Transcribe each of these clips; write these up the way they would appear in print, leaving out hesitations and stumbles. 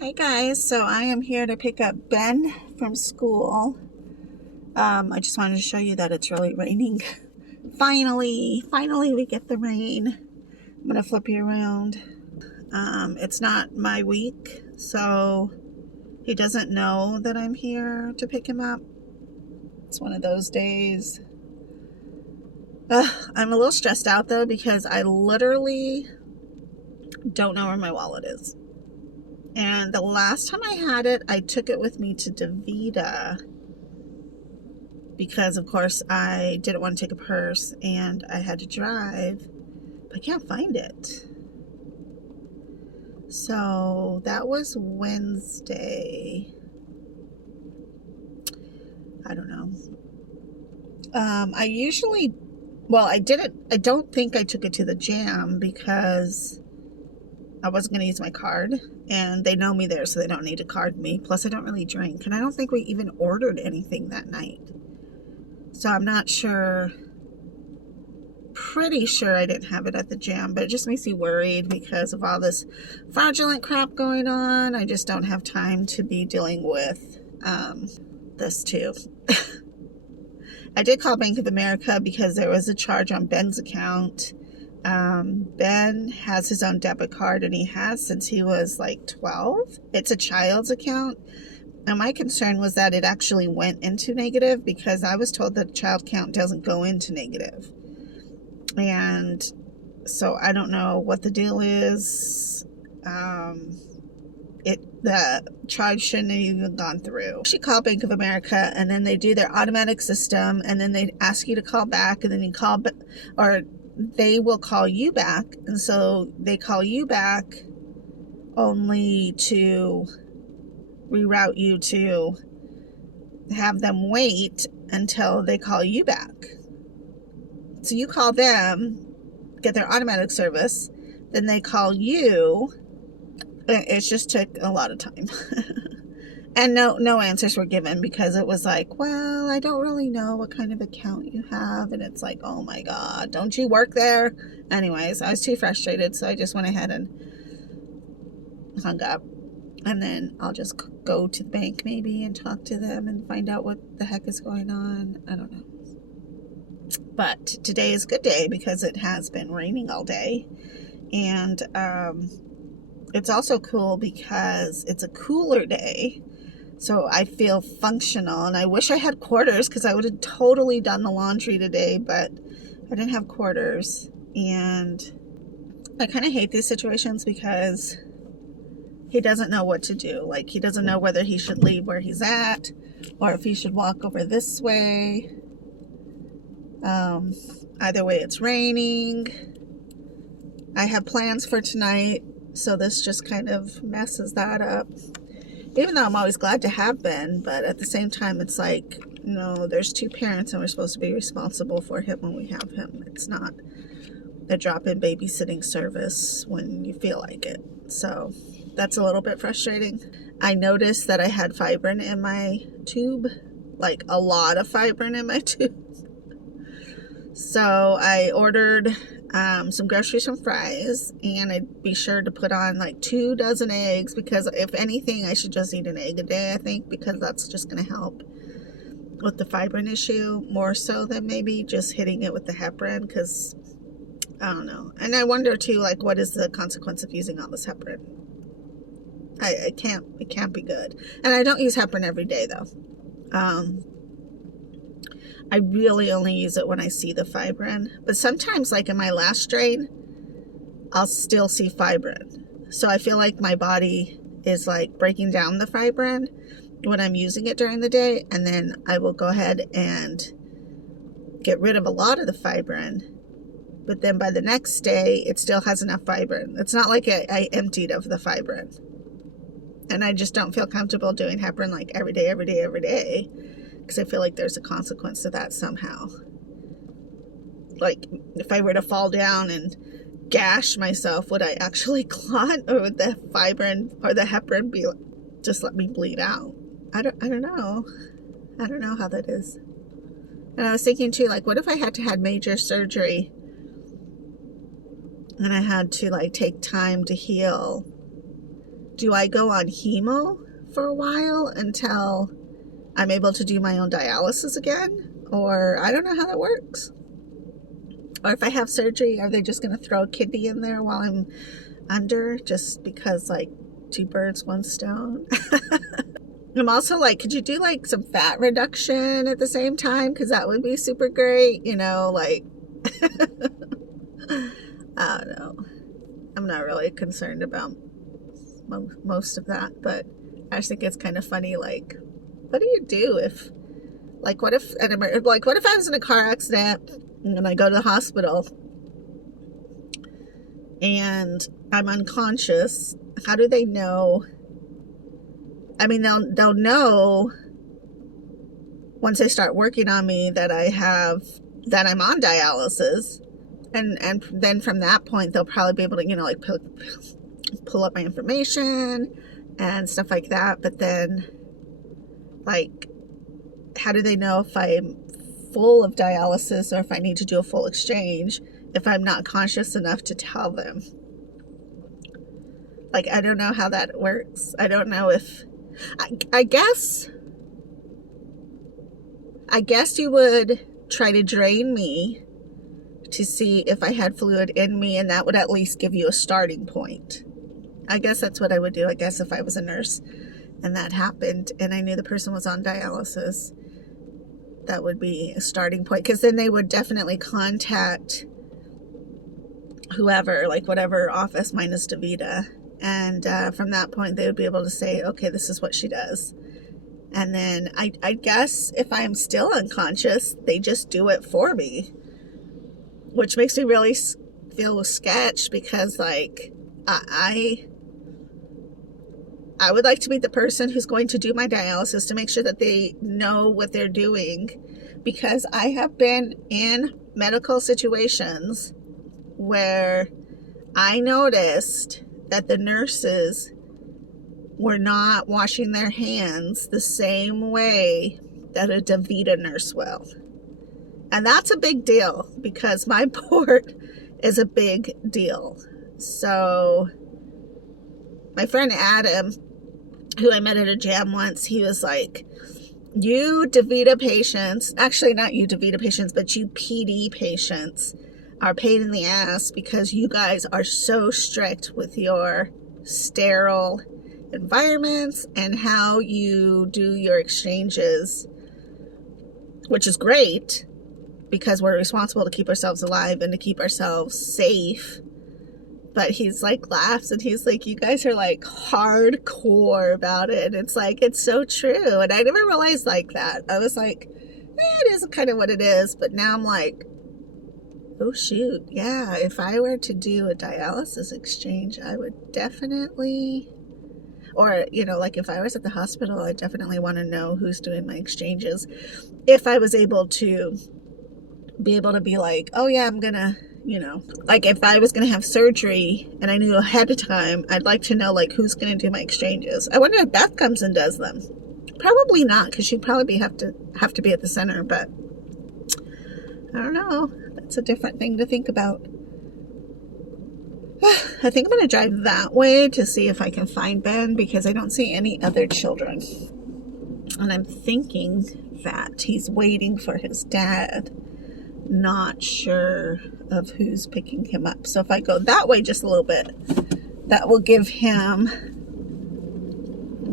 Hey guys, so I am here to pick up Ben from school. I just wanted to show you that it's really raining. Finally we get the rain. I'm gonna flip you around. It's not my week, so he doesn't know that I'm here to pick him up. It's one of those days. I'm a little stressed out though because I literally don't know where my wallet is. And the last time I had it, I took it with me to DaVita because, of course, I didn't want to take a purse and I had to drive, but I can't find it. So that was Wednesday. I don't know. I don't think I took it to the Jam because I wasn't going to use my card, and they know me there, so they don't need to card me. Plus, I don't really drink, and I don't think we even ordered anything that night. So I'm not sure. Pretty sure I didn't have it at the Jam, but it just makes me worried because of all this fraudulent crap going on. I just don't have time to be dealing with this too. I did call Bank of America because there was a charge on Ben's account. Ben has his own debit card, and he has since he was like 12. It's a child's account, and my concern was that it actually went into negative because I was told that child count doesn't go into negative. And so I don't know what the deal is. The charge shouldn't have even gone through. She called Bank of America, and then they do their automatic system, and then they ask you to call back, and then you call or they will call you back. And so they call you back only to reroute you to have them wait until they call you back. So you call them, get their automatic service, then they call you. It just took a lot of time. And no answers were given because it was like, well, I don't really know what kind of account you have. And it's like, oh my God, don't you work there? Anyways, I was too frustrated, so I just went ahead and hung up. And then I'll just go to the bank maybe and talk to them and find out what the heck is going on. I don't know. But today is a good day because it has been raining all day. And it's also cool because it's a cooler day. So I feel functional, and I wish I had quarters because I would have totally done the laundry today, but I didn't have quarters. And I kind of hate these situations because he doesn't know what to do. Like, he doesn't know whether he should leave where he's at or if he should walk over this way. Either way, it's raining. I have plans for tonight, so this just kind of messes that up. Even though I'm always glad to have Ben, but at the same time, it's like, there's two parents and we're supposed to be responsible for him when we have him. It's not a drop-in babysitting service when you feel like it. So that's a little bit frustrating. I noticed that I had fibrin in my tube, like a lot of fibrin in my tube. So I ordered some groceries from Fry's, and I'd be sure to put on like 2 dozen eggs because if anything, I should just eat an egg a day, I think, because that's just going to help with the fibrin issue more so than maybe just hitting it with the heparin, because I don't know. And I wonder too, like, what is the consequence of using all this heparin? It can't be good. And I don't use heparin every day though. I really only use it when I see the fibrin. But sometimes, like in my last strain, I'll still see fibrin. So I feel like my body is like breaking down the fibrin when I'm using it during the day. And then I will go ahead and get rid of a lot of the fibrin. But then by the next day, it still has enough fibrin. It's not like I emptied of the fibrin. And I just don't feel comfortable doing heparin like every day. Because I feel like there's a consequence to that somehow. Like, if I were to fall down and gash myself, would I actually clot, or would the fibrin or the heparin be just let me bleed out? I don't know. I don't know how that is. And I was thinking too, like, what if I had to have major surgery and I had to like take time to heal do I go on hemo for a while until I'm able to do my own dialysis again? Or I don't know how that works. Or if I have surgery, are they just going to throw a kidney in there while I'm under, just because, like, 2 birds, 1 stone? I'm also like, could you do like some fat reduction at the same time? Because that would be super great, you know, like, I don't know. I'm not really concerned about most of that, but I just think it's kind of funny. Like, what do you do if, like, what if I was in a car accident and I go to the hospital and I'm unconscious? How do they know? I mean, they'll know once they start working on me that I'm on dialysis, and then from that point they'll probably be able to, you know, like pull up my information and stuff like that. But then, like, how do they know if I'm full of dialysis or if I need to do a full exchange if I'm not conscious enough to tell them? Like, I don't know how that works. I don't know if, I guess you would try to drain me to see if I had fluid in me, and that would at least give you a starting point. I guess that's what I would do. I guess if I was a nurse and that happened and I knew the person was on dialysis, that would be a starting point, because then they would definitely contact whoever, like whatever office, minus DaVita, and from that point they would be able to say, okay, this is what she does. And then I guess if I'm still unconscious, they just do it for me, which makes me really feel sketch, because, like, I would like to meet the person who's going to do my dialysis to make sure that they know what they're doing, because I have been in medical situations where I noticed that the nurses were not washing their hands the same way that a DaVita nurse will. And that's a big deal, because my port is a big deal. So my friend Adam, who I met at a jam once, he was like, you DaVita patients, actually not you DaVita patients, but you PD patients are pain in the ass because you guys are so strict with your sterile environments and how you do your exchanges, which is great because we're responsible to keep ourselves alive and to keep ourselves safe. But he's like, laughs, and he's like, you guys are like hardcore about it. And it's like, it's so true. And I never realized like that. I was like, it is kind of what it is. But now I'm like, oh shoot, yeah, if I were to do a dialysis exchange, I would definitely, or, you know, like if I was at the hospital, I definitely want to know who's doing my exchanges. If I was able to be like, oh yeah, I'm gonna, you know, like if I was gonna have surgery and I knew ahead of time, I'd like to know like who's gonna do my exchanges. I wonder if Beth comes and does them. Probably not, because she'd probably have to be at the center, but I don't know. That's a different thing to think about. I think I'm going to drive that way to see if I can find Ben, because I don't see any other children. And I'm thinking that he's waiting for his dad. Not sure of who's picking him up. So if I go that way just a little bit, that will give him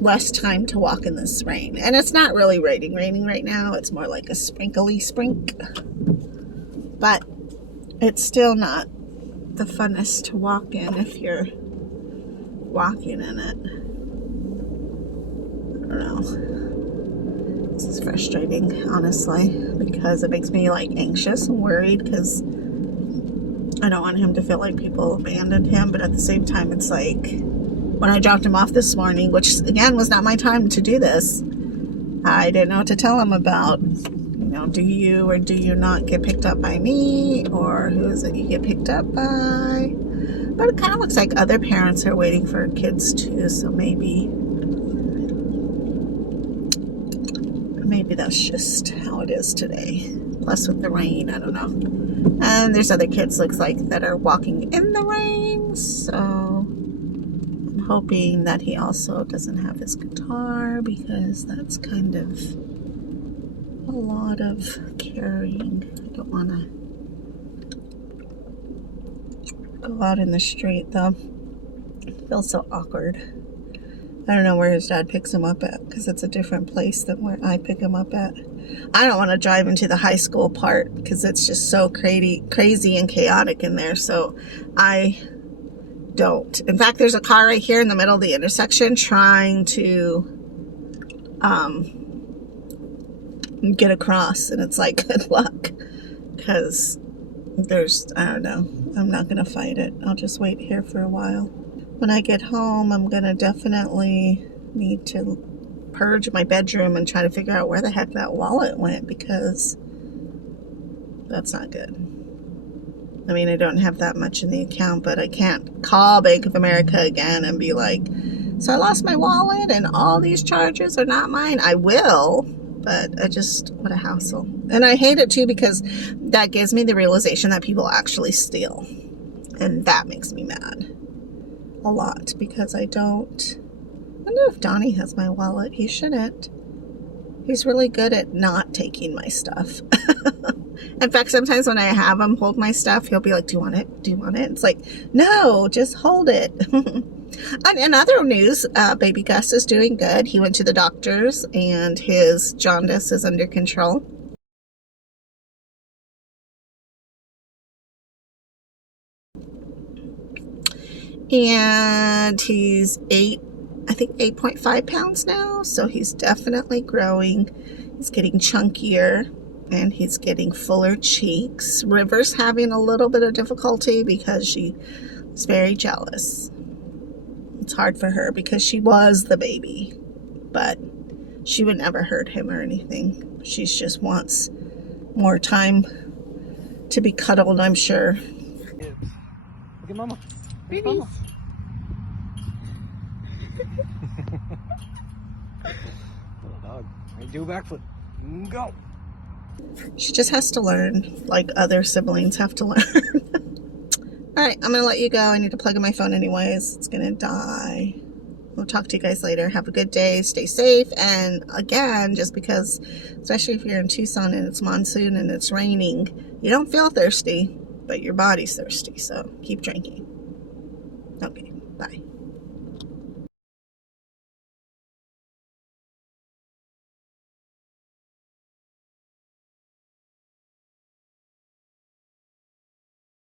less time to walk in this rain. And it's not really raining right now. It's more like a sprinkly sprink. But it's still not the funnest to walk in if you're walking in it. I don't know. This is frustrating, honestly, because it makes me like anxious and worried, because I don't want him to feel like people abandoned him. But at the same time, it's like, when I dropped him off this morning, which again was not my time to do this, I didn't know what to tell him about. You know, do you or do you not get picked up by me, or who is it you get picked up by? But it kind of looks like other parents are waiting for kids too, so maybe that's just how it is today. Plus with the rain, I don't know. And there's other kids, looks like, that are walking in the rain, so I'm hoping that he also doesn't have his guitar, because that's kind of a lot of carrying. I don't want to go out in the street though. It feels so awkward. I don't know where his dad picks him up at, because it's a different place than where I pick him up at. I don't want to drive into the high school part because it's just so crazy and chaotic in there. So I don't. In fact, there's a car right here in the middle of the intersection trying to get across, and it's like, good luck, because I don't know, I'm not gonna fight it. I'll just wait here for a while. When I get home, I'm gonna definitely need to purge my bedroom and try to figure out where the heck that wallet went, because that's not good. I mean, I don't have that much in the account, but I can't call Bank of America again and be like, so I lost my wallet and all these charges are not mine. I will, but what a hassle. And I hate it too, because that gives me the realization that people actually steal. And that makes me mad a lot, because I wonder if Donnie has my wallet. He shouldn't. He's really good at not taking my stuff. In fact, sometimes when I have him hold my stuff, he'll be like, do you want it? Do you want it? It's like, no, just hold it. And in other news, baby Gus is doing good. He went to the doctors and his jaundice is under control. And he's 8.5 pounds now. So he's definitely growing. He's getting chunkier and he's getting fuller cheeks. River's having a little bit of difficulty because she is very jealous. It's hard for her because she was the baby, but she would never hurt him or anything. She just wants more time to be cuddled, I'm sure. Look at Mama. Babies. Mama. Little dog. Ready to do a backflip. Go. She just has to learn, like other siblings have to learn. All right, I'm going to let you go. I need to plug in my phone anyways. It's going to die. We'll talk to you guys later. Have a good day. Stay safe. And again, just because, especially if you're in Tucson and it's monsoon and it's raining, you don't feel thirsty, but your body's thirsty. So keep drinking. Okay, bye.